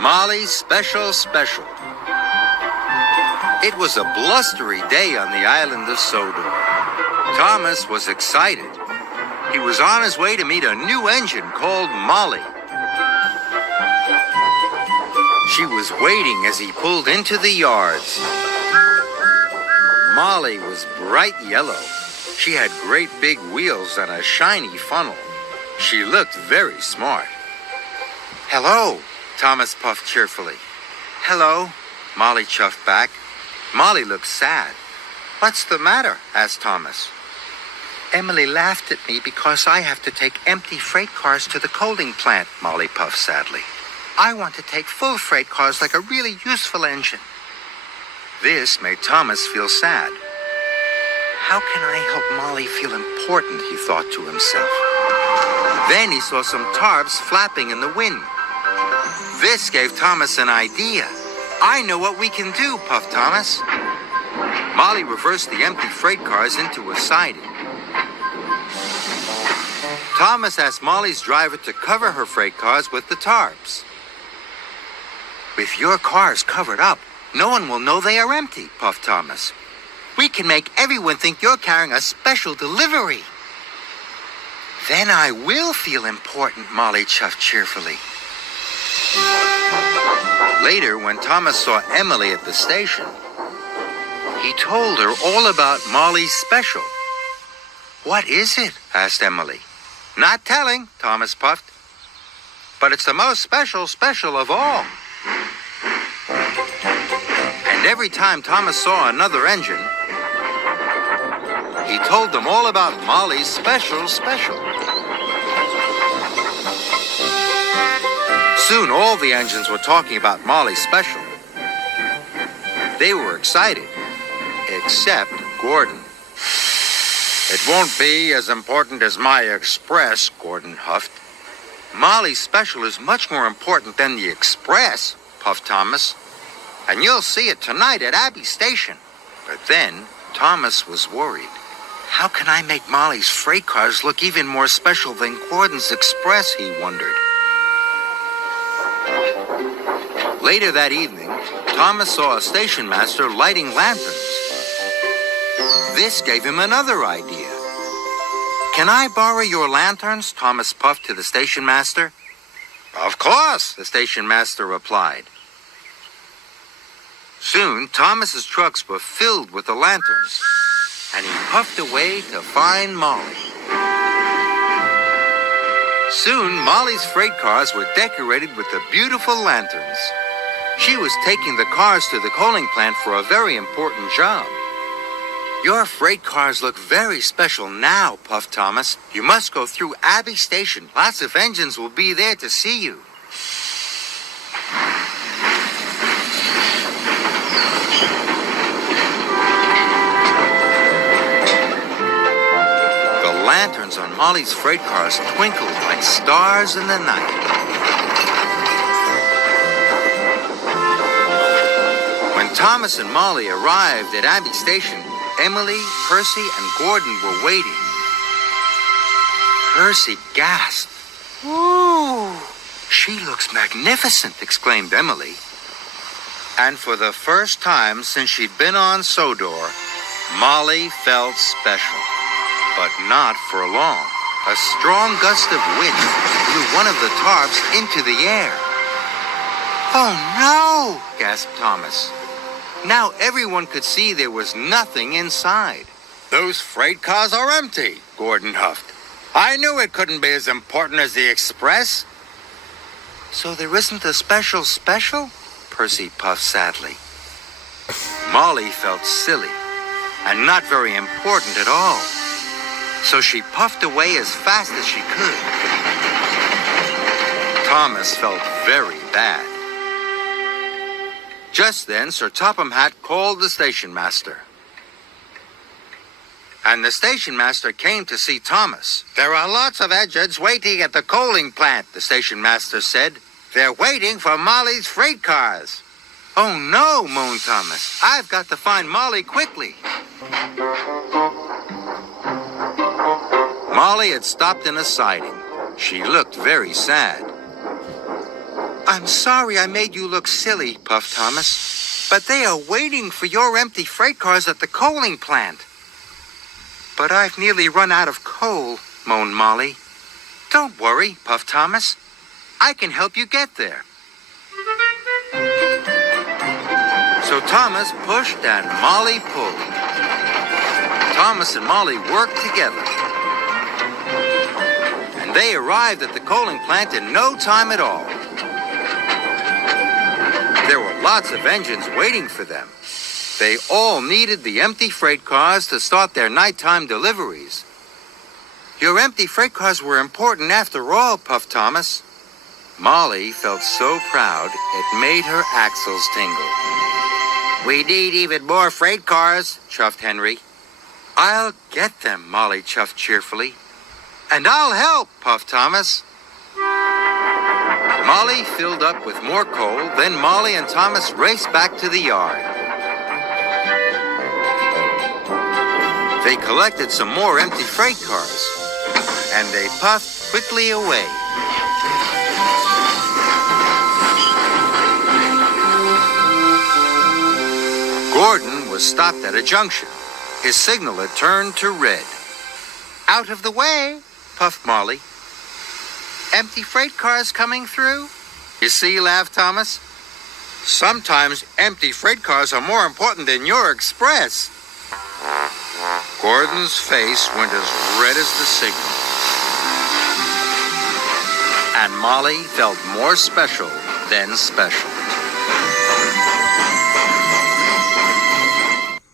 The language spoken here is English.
Molly's Special Special. It was a blustery day on the island of Sodor. Thomas was excited. He was on his way to meet a new engine called Molly. She was waiting as he pulled into the yards. Molly was bright yellow. She had great big wheels and a shiny funnel. She looked very smart. "Hello," Thomas puffed cheerfully. "Hello," Molly chuffed back. Molly looked sad. "What's the matter?" asked Thomas. "Emily laughed at me because I have to take empty freight cars to the coaling plant," Molly puffed sadly. "I want to take full freight cars like a really useful engine." This made Thomas feel sad. "How can I help Molly feel important?" he thought to himself. Then he saw some tarps flapping in the wind. This gave Thomas an idea. "I know what we can do," puffed Thomas. Molly reversed the empty freight cars into a siding. Thomas asked Molly's driver to cover her freight cars with the tarps. "With your cars covered up, no one will know they are empty," puffed Thomas. "We can make everyone think you're carrying a special delivery." "Then I will feel important," Molly chuffed cheerfully. Later, when Thomas saw Emily at the station, he told her all about Molly's special. "What is it?" asked Emily. "Not telling," Thomas puffed. "But it's the most special of all." And every time Thomas saw another engine, he told them all about Molly's special. Soon all the engines were talking about Molly's special. They were excited, except Gordon. "It won't be as important as my Express," Gordon huffed. "Molly's special is much more important than the Express," puffed Thomas. "And you'll see it tonight at Abbey Station." But then Thomas was worried. How can I make Molly's freight cars look even more special than Gordon's Express, he wondered. Later that evening, Thomas saw a station master lighting lanterns. This gave him another idea. "Can I borrow your lanterns?" Thomas puffed to the station master. "Of course," the station master replied. Soon, Thomas's trucks were filled with the lanterns, and he puffed away to find Molly. Soon, Molly's freight cars were decorated with the beautiful lanterns. She was taking the cars to the coaling plant for a very important job. "Your freight cars look very special now," puffed Thomas. "You must go through Abbey Station. Lots of engines will be there to see you." The lanterns on Molly's freight cars twinkled like stars in the night. When Thomas and Molly arrived at Abbey Station, Emily, Percy, and Gordon were waiting. Percy gasped. "Ooh, she looks magnificent," exclaimed Emily. And for the first time since she'd been on Sodor, Molly felt special. But not for long. A strong gust of wind blew one of the tarps into the air. "Oh no!" gasped Thomas. Now everyone could see there was nothing inside. "Those freight cars are empty," Gordon huffed. "I knew it couldn't be as important as the Express." "So there isn't a special? Percy puffed sadly. Molly felt silly and not very important at all. So she puffed away as fast as she could. Thomas felt very bad. Just then, Sir Topham Hatt called the station master. And the station master came to see Thomas. "There are lots of engines waiting at the coaling plant," the station master said. "They're waiting for Molly's freight cars." "Oh no," moaned Thomas. "I've got to find Molly quickly." Molly had stopped in a siding. She looked very sad. I'm sorry I made you look silly, puffed Thomas, but they are waiting for your empty freight cars at the coaling plant. But I've nearly run out of coal, moaned Molly. Don't worry, puffed Thomas. I can help you get there. So Thomas pushed and Molly pulled. Thomas and Molly worked together. And they arrived at the coaling plant in no time at all. There were lots of engines waiting for them. They all needed the empty freight cars to start their nighttime deliveries. Your empty freight cars were important after all, puffed Thomas. Molly felt so proud it made her axles tingle. We need even more freight cars, chuffed Henry. I'll get them, Molly chuffed cheerfully. And I'll help, puffed Thomas. Molly filled up with more coal, then Molly and Thomas raced back to the yard. They collected some more empty freight cars, and they puffed quickly away. Gordon was stopped at a junction. His signal had turned to red. Out of the way, puffed Molly. Empty freight cars coming through? You see, laughed Thomas. Sometimes empty freight cars are more important than your express. Gordon's face went as red as the signal. And Molly felt more special than special.